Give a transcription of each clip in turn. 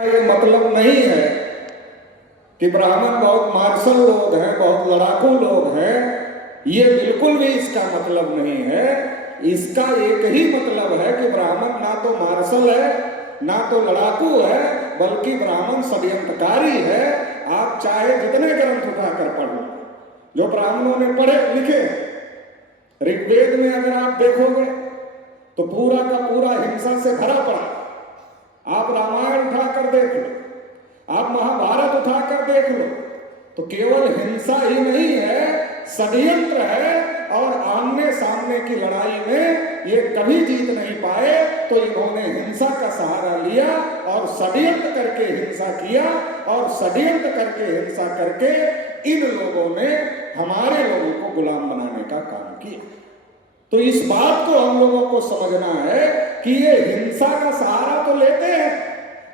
ये मतलब नहीं है कि ब्राह्मण बहुत मार्शल लोग हैं, बहुत लड़ाकू लोग हैं। ये बिल्कुल भी इसका मतलब नहीं है। इसका एक ही मतलब है कि ब्राह्मण ना तो मार्शल है, ना तो लड़ाकू है, बल्कि ब्राह्मण षड्यंत्रकारी है। आप चाहे जितने ग्रंथ उठाकर पढ़ लो, जो ब्राह्मणों ने पढ़े लिखे, ऋग्वेद में अगर आप देखोगे तो पूरा का पूरा हिंसा से भरा पड़ा। आप रामायण उठाकर देख लो, आप महाभारत उठाकर देख लो, तो केवल हिंसा ही नहीं है, षड्यंत्र है। और आमने सामने की लड़ाई में ये कभी जीत नहीं पाए, तो इन्होंने हिंसा का सहारा लिया और षड्यंत्र करके हिंसा किया, और षड्यंत्र करके हिंसा करके इन लोगों ने हमारे लोगों को गुलाम बनाने का काम किया। तो इस बात को हम लोगों को समझना है कि ये हिंसा का सहारा तो लेते हैं,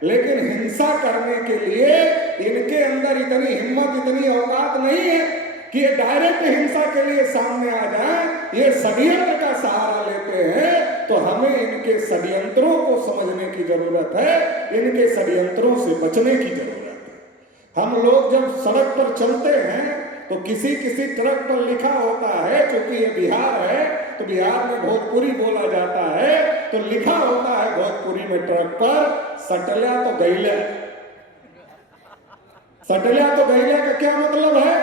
लेकिन हिंसा करने के लिए इनके अंदर इतनी हिम्मत, इतनी औकात नहीं है कि ये डायरेक्ट हिंसा के लिए सामने आ जाए। ये षड्यंत्र का सहारा लेते हैं। तो हमें इनके षड्यंत्रों को समझने की जरूरत है, इनके षड्यंत्रों से बचने की जरूरत है। हम लोग जब सड़क पर चलते हैं तो किसी किसी ट्रक पर लिखा होता है, क्योंकि ये बिहार है तो बिहार में भोजपुरी बोला जाता है, तो लिखा होता है भोजपुरी में ट्रक पर, सटल्या तो गैले। सटल्या तो गैले का क्या मतलब है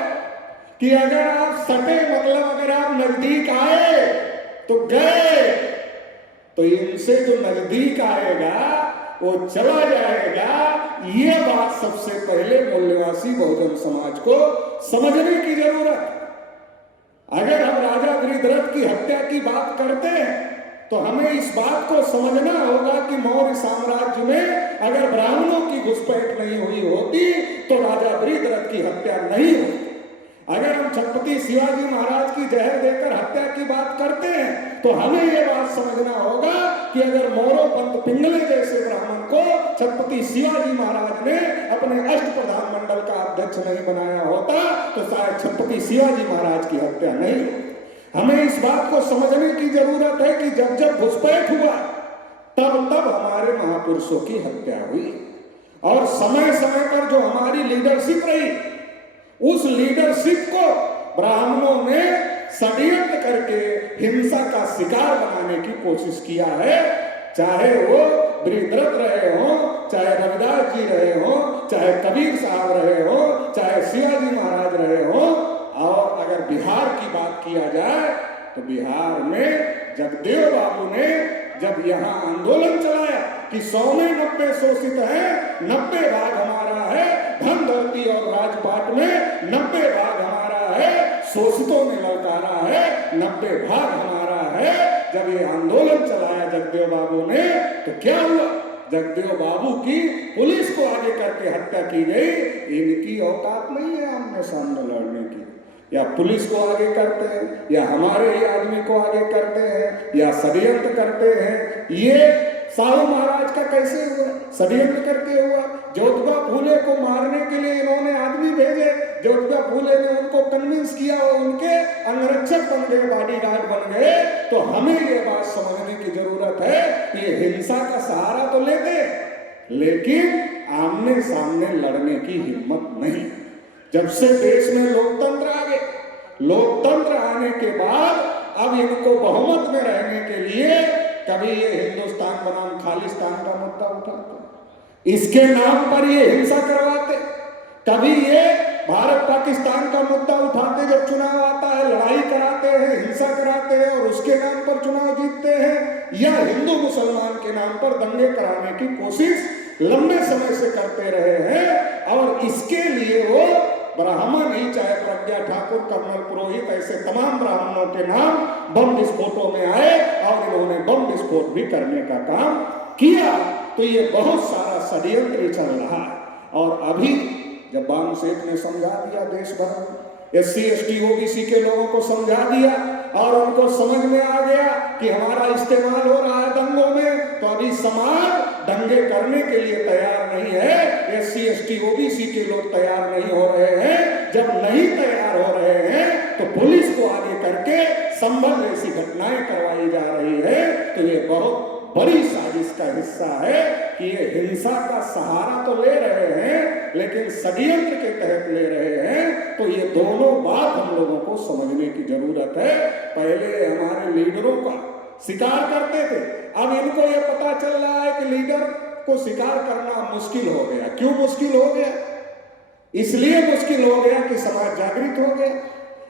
कि अगर आप सटे, मतलब अगर आप नजदीक आए तो गए, तो इनसे जो नजदीक आएगा वो चला जाएगा। ये बात सबसे पहले मूल्यवासी बहुजन समाज को समझने की जरूरत है। अगर हम राजा गिरिधरथ की हत्या की बात करते हैं तो हमें इस बात को समझना होगा कि मौर्य साम्राज्य में अगर ब्राह्मणों की घुसपैठ नहीं हुई होती तो राजा गिरिधरथ की हत्या नहीं होती। अगर हम छत्रपति शिवाजी महाराज की जहर देकर हत्या की बात करते हैं तो हमें यह बात समझना होगा कि अगर मोरोपंत पिंगले जैसे ब्राह्मण को छत्रपति शिवाजी महाराज ने अपने अष्टप्रधान मंडल का अध्यक्ष नहीं बनाया होता तो शायद छत्रपति शिवाजी महाराज की हत्या नहीं होती। हमें इस बात को समझने की जरूरत है कि जब जब घुसपैठ हुआ तब तब हमारे महापुरुषों की हत्या हुई, और समय समय पर जो हमारी लीडरशिप रही, उस लीडरशिप को ब्राह्मणों ने षड्यंत्र करके हिंसा का शिकार बनाने की कोशिश किया है। चाहे वो गिरिधरथ रहे हो, चाहे रविदास जी रहे हो, चाहे कबीर साहब रहे हो, चाहे शिवाजी महाराज रहे हो। और अगर बिहार की बात किया जाए तो बिहार में जगदेव बाबू ने जब यहाँ आंदोलन चलाया कि 100 में 90 शोषित है, 90 भाग हमारा है, धन धरती और राजपाट में 90 भाग हमारा है, शोषितों ने ललकारा है 90 भाग हमारा है। जब ये आंदोलन चलाया जगदेव बाबू ने तो क्या हुआ? जगदेव बाबू की पुलिस को आगे करके हत्या की गई। इनकी औकात नहीं है आमने सामने लड़ने की, या पुलिस को आगे करते हैं, या हमारे ही आदमी को आगे करते हैं, या षड्यंत्र करते हैं। ये साहू महाराज का कैसे हुआ? षड्यंत्र करके हुआ। ज्योतिबा फूले को मारने के लिए इन्होंने आदमी भेजे, ज्योतिबा फूले ने उनको कन्विंस किया और उनके अंगरक्षक बन गए, बॉडीगार्ड बन गए। तो हमें ये बात समझने की जरूरत है कि ये हिंसा का सहारा तो लेते, लेकिन आमने सामने लड़ने की हिम्मत नहीं। जब से देश में लोकतंत्र आ गए, लोकतंत्र आने के बाद अब इनको बहुमत में रहने के लिए कभी ये हिंदुस्तान बनाम खालिस्तान का मुद्दा उठाते, इसके नाम पर ये हिंसा करवाते, कभी ये भारत पाकिस्तान का मुद्दा उठाते, जब चुनाव आता है लड़ाई कराते हैं, हिंसा कराते हैं और उसके नाम पर चुनाव जीतते हैं, या हिंदू मुसलमान के नाम पर दंगे कराने की कोशिश लंबे समय से करते रहे हैं। और इसके लिए वो ब्राह्मण ही, चाहे प्रज्ञा ठाकुर, कर्नल पुरोहित, ऐसे तमाम ब्राह्मणों के नाम बम विस्फोटों में आए और इन्होंने बम विस्फोट भी करने का काम किया। तो ये बहुत सारा षड्यंत्र चल रहा है। और अभी जब बाम सेठ ने समझा दिया देश भर में, SC ST OBC के लोगों को समझा दिया और उनको समझ में आ गया कि हमारा इस्तेमाल हो रहा है दंगों में, तो अभी समाज दंगे करने के लिए तैयार नहीं है। SC ST OBC के लोग तैयार नहीं हो रहे हैं। जब नहीं तैयार हो रहे हैं तो पुलिस को आगे करके संभल ऐसी घटनाएं करवाई जा रही है। तो ये बहुत बड़ी साजिश का हिस्सा है कि ये हिंसा का सहारा तो ले रहे हैं लेकिन षड्यंत्र के तहत ले रहे हैं। तो ये दोनों बात हम लोगों को समझने की जरूरत है। पहले हमारे लीडरों का शिकार करते थे, अब इनको ये पता चल रहा है कि लीडर को शिकार करना मुश्किल हो गया। क्यों मुश्किल हो गया? इसलिए मुश्किल हो गया कि समाज जागृत हो गया।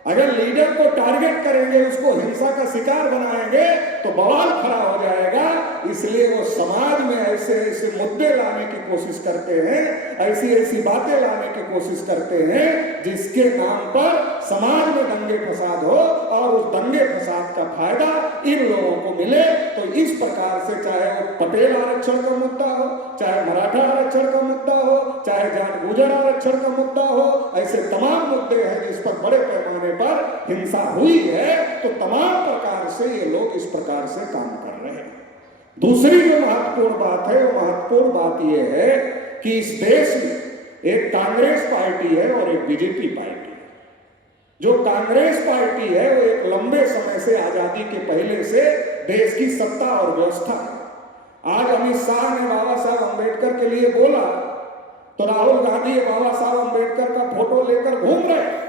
अगर लीडर को टारगेट करेंगे, उसको हिंसा का शिकार बनाएंगे तो बवाल खड़ा हो जाएगा। इसलिए वो समाज में ऐसे ऐसे मुद्दे लाने की कोशिश करते हैं, ऐसी ऐसी बातें लाने की कोशिश करते हैं जिसके नाम पर समाज में दंगे फसाद हो और उस दंगे फसाद का फायदा इन लोगों को मिले। तो इस प्रकार से चाहे वो पटेल आरक्षण का मुद्दा हो, चाहे मराठा आरक्षण का मुद्दा हो, चाहे जाट गुर्जर आरक्षण का मुद्दा हो, ऐसे तमाम मुद्दे हैं जिस पर बड़े पैमाने पर हिंसा हुई है। तो तमाम प्रकार से ये लोग इस प्रकार से काम कर रहे हैं। दूसरी जो महत्वपूर्ण बात है, वो महत्वपूर्ण बात ये है कि इस देश में एक कांग्रेस पार्टी है और एक बीजेपी पार्टी है। जो कांग्रेस पार्टी है वो एक लंबे समय से, आजादी के पहले से देश की सत्ता और व्यवस्था है। आज अमित शाह ने बाबा साहब अम्बेडकर के लिए बोला तो राहुल गांधी बाबा साहब अम्बेडकर का फोटो लेकर घूम रहे।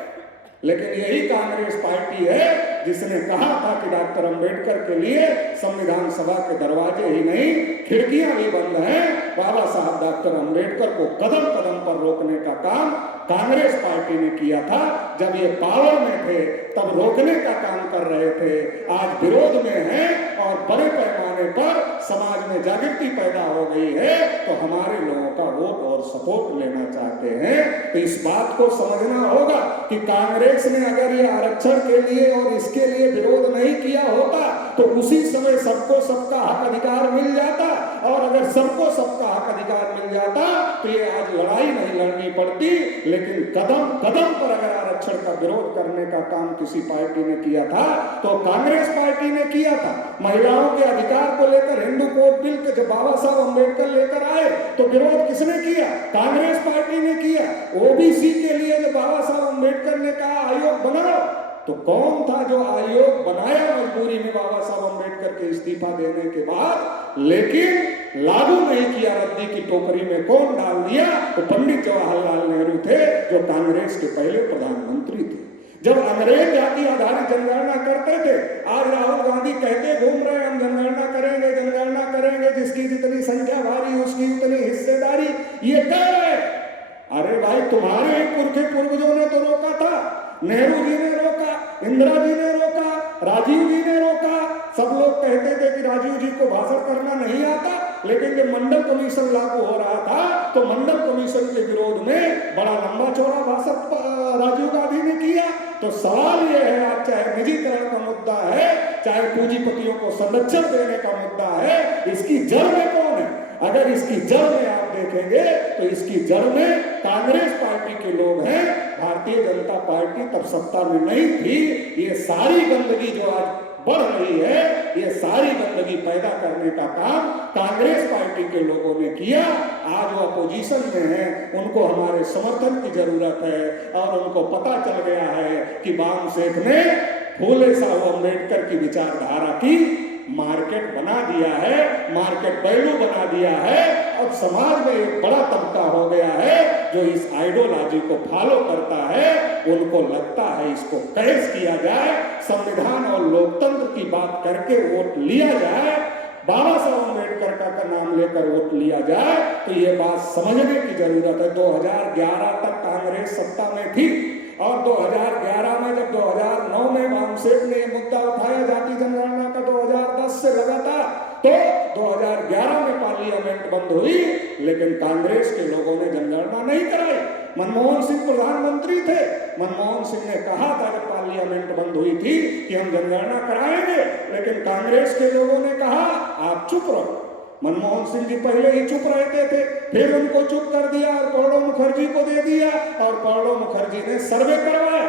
लेकिन यही कांग्रेस पार्टी है जिसने कहा था कि डॉक्टर अंबेडकर के लिए संविधान सभा के दरवाजे ही नहीं, खिड़कियां भी बंद हैं। बाबा साहब डॉक्टर अंबेडकर को कदम कदम पर रोकने का काम कांग्रेस पार्टी ने किया था। जब ये पावर में थे तब रोकने का काम कर रहे थे, आज विरोध में हैं और बड़े पैमाने पर समाज में जागृति पैदा हो गई है। तो हमारे लोगों का वोट और सपोर्ट लेना चाहते हैं। तो इस बात को समझना होगा कि कांग्रेस ने अगर ये आरक्षण के लिए और इसके लिए विरोध नहीं किया होता तो उसी समय सबको सबका हक अधिकार मिल जाता। और अगर सबको सबका हक अधिकार मिल जाता तो ये आज लड़ाई नहीं लड़नी पड़ती। लेकिन कदम कदम पर अगर आरक्षण का विरोध करने का काम किसी पार्टी ने किया था तो कांग्रेस पार्टी ने किया था। महिलाओं के अधिकार को लेकर हिंदू कोड बिल के जब बाबा साहब अम्बेडकर लेकर आए तो विरोध किसने किया? कांग्रेस पार्टी ने किया। ओबीसी के लिए जब बाबा साहब अम्बेडकर ने कहा आयोग बनाओ तो कौन था जो आयोग बनाया मजबूरी में बाबा साहब अम्बेडकर के इस्तीफा देने के बाद, लेकिन लागू नहीं किया। रद्दी की टोकरी में कौन डाल दिया? तो पंडित जवाहरलाल नेहरू थे जो कांग्रेस के पहले प्रधानमंत्री थे। जब अंग्रेज जाति आधारित जनगणना करते थे, आज राहुल गांधी कहते घूम रहे हम जनगणना करेंगे, जनगणना करेंगे, जिसकी जितनी संख्या भारी उसकी उतनी हिस्सेदारी, ये कह रहे। अरे भाई तुम्हारे पुरखे पूर्वजों ने तो रोका था, नेहरू जी ने रोका, इंदिरा जी ने रोका, राजीव जी ने रोका। सब लोग कहते थे कि राजीव जी को भाषण करना नहीं आता, लेकिन जब मंडल कमीशन लागू हो रहा था तो मंडल कमीशन के विरोध में बड़ा लंबा चौड़ा भाषण राजीव गांधी ने किया। तो सवाल यह है, आज चाहे निजीकरण का मुद्दा है, चाहे पूंजीपतियों को संरक्षण देने का मुद्दा है, इसकी जड़ में कौन है? अगर इसकी जड़ में आप देखेंगे तो इसकी जड़ में कांग्रेस पार्टी के लोग हैं। भारतीय जनता पार्टी तब सत्ता में नहीं थी। ये सारी गंदगी जो आज बढ़ रही है, ये सारी गंदगी पैदा करने का काम कांग्रेस पार्टी के लोगों ने किया। आज वो अपोजिशन में हैं, उनको हमारे समर्थन की जरूरत है। और उनको पता चल गया है कि बाम सेठ ने फूले साहब अम्बेडकर की विचारधारा की मार्केट बना दिया है, मार्केट वैल्यू बना दिया है। अब समाज में एक बड़ा तबका हो गया है जो इस आइडियोलॉजी को फॉलो करता है। उनको लगता है इसको कैश किया जाए, संविधान और लोकतंत्र की बात करके वोट लिया जाए, बाबा साहब अम्बेडकर का नाम लेकर वोट लिया जाए। तो ये बात समझने की जरूरत है। 2011 तक कांग्रेस सत्ता में थी और 2011 में जब 2009 में वामसेठ ने मुद्दा उठाया जाति जनगणना का 2010 से लगातार, तो 2011 में पार्लियामेंट बंद हुई, लेकिन कांग्रेस के लोगों ने जनगणना नहीं कराई। मनमोहन सिंह प्रधानमंत्री थे, मनमोहन सिंह ने कहा था जब पार्लियामेंट बंद हुई थी कि हम जनगणना कराएंगे, लेकिन कांग्रेस के लोगों ने कहा आप चुप रहो। मनमोहन सिंह जी पहले ही चुप रहते थे, फिर उनको चुप कर दिया और प्रणब मुखर्जी को दे दिया और प्रणब मुखर्जी ने सर्वे करवाया।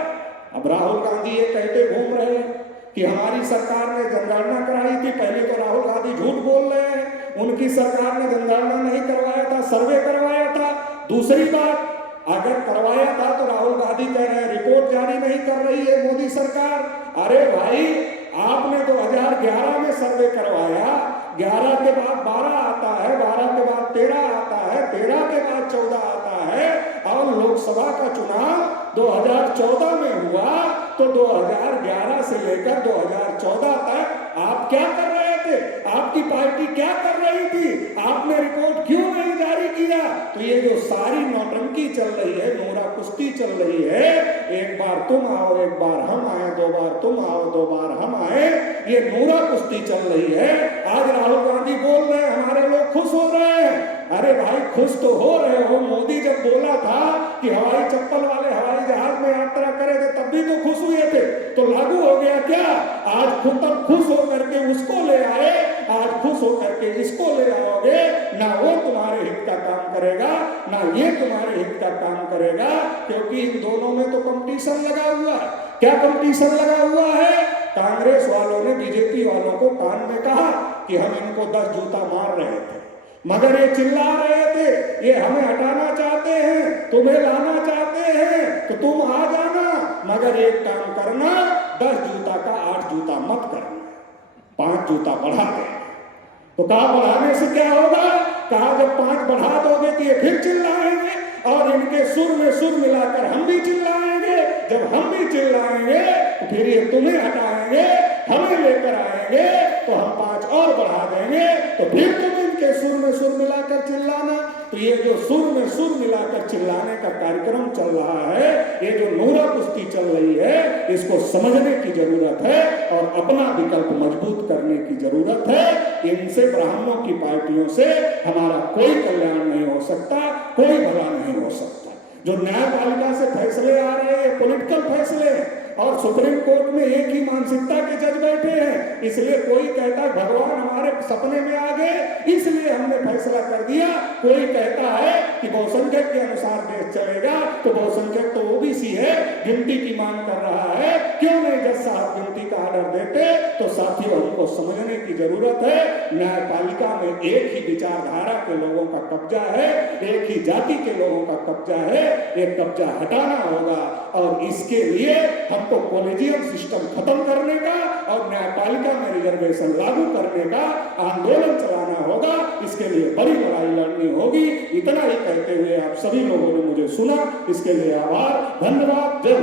अब राहुल गांधी ये कहते घूम रहे हैं कि हमारी सरकार ने जनगणना कराई थी। पहले तो राहुल गांधी झूठ बोल रहे हैं, उनकी सरकार ने जनगणना नहीं करवाया था, सर्वे करवाया था। दूसरी बात, अगर करवाया था तो राहुल गांधी कह रहे हैं रिपोर्ट जारी नहीं कर रही है मोदी सरकार। अरे भाई, आपने 2011 में सर्वे करवाया, 11 के बाद 12 आता है, 12 के बाद 13 आता है, 13 के बाद 14 आता है, और लोकसभा का चुनाव 2014 में हुआ। तो 2011 से लेकर 2014 तक आप क्या कर रहे थे? आपकी पार्टी क्या कर रही थी? आपने रिपोर्ट क्यों नहीं जारी किया? तो ये जो सारी नौटंकी चल रही है, नोरा कुश्ती चल रही है, एक बार तुम आओ, एक बार हम आए, दो बार तुम आओ, दो बार हम आए, ये नोरा कुश्ती चल रही है। आज राहुल गांधी बोल रहे हैं हमारे लोग खुश हो रहे हैं। अरे भाई खुश तो हो रहे हो, मोदी जब बोला था कि हवाई चप्पल वाले हवाई जहाज में यात्रा करे थे तब भी तो खुश हुए थे, तो लागू हो गया क्या? आज खुद तक खुश होकर के उसको ले आए, आज खुश होकर के इसको ले आओगे, ना वो तुम्हारे हित का काम करेगा, ना ये तुम्हारे हित का काम करेगा, क्योंकि इन दोनों में तो कंपटीशन लगा हुआ है। क्या कंपटीशन लगा हुआ है? कांग्रेस वालों ने बीजेपी वालों को कान में कहा कि हम इनको 10 जूता मार रहे थे, मगर ये चिल्ला रहे थे ये हमें हटाना चाहते हैं, तुम्हें लाना चाहते हैं, तो तुम आ जाना, मगर एक काम करना, 10 जूता का 8 जूता मत करना, 5 जूता बढ़ा देना। तो कहा बढ़ाने से क्या होगा? कहा जब 5 बढ़ा दोगे तो ये फिर चिल्लाएंगे, और इनके सुर में सुर मिलाकर हम भी चिल्लाएंगे। जब हम भी चिल्लाएंगे तो फिर ये तुम्हें हटाएंगे, हमें लेकर आएंगे, तो हम 5 और बढ़ा देंगे, तो फिर तुम इनके सुर में सुर मिलाकर चिल्लाना। तो ये जो सुर में सुर मिलाकर चिल्लाने का कार्यक्रम चल रहा है, ये जो नोरा कुश्ती चल रही है, इसको समझने की जरूरत है और अपना विकल्प मजबूत करने की जरूरत है। इनसे, ब्राह्मणों की पार्टियों से हमारा कोई कल्याण नहीं हो सकता, कोई भला नहीं हो सकता। जो न्यायपालिका से फैसले आ रहे हैं, पॉलिटिकल फैसले हैं, और सुप्रीम कोर्ट में एक ही मानसिकता के जज बैठे हैं, इसलिए कोई कहता है भगवान हमारे सपने में आ गए इसलिए हमने फैसला कर दिया, कोई कहता है कि बहुसंख्यक के अनुसार देश चलेगा, तो बहुसंख्यक तो ओबीसी है, गिनती की मांग कर रहा है, क्यों नहीं जज साहब गिनती का ऑर्डर देते? तो साथियों, हमको समझने की जरूरत है, न्यायपालिका में एक ही विचारधारा के लोगों का कब्जा है, एक ही जाति के लोगों का कब्जा है, एक कब्जा हटाना होगा, और इसके लिए हमको कॉलेजियम सिस्टम खत्म करने का और न्यायपालिका में रिजर्वेशन लागू करने का आंदोलन चलाना होगा। इसके लिए बड़ी लड़ाई लड़नी होगी। इतना ही कहते हुए आप सभी लोगों ने मुझे सुना, इसके लिए आभार, धन्यवाद, जय।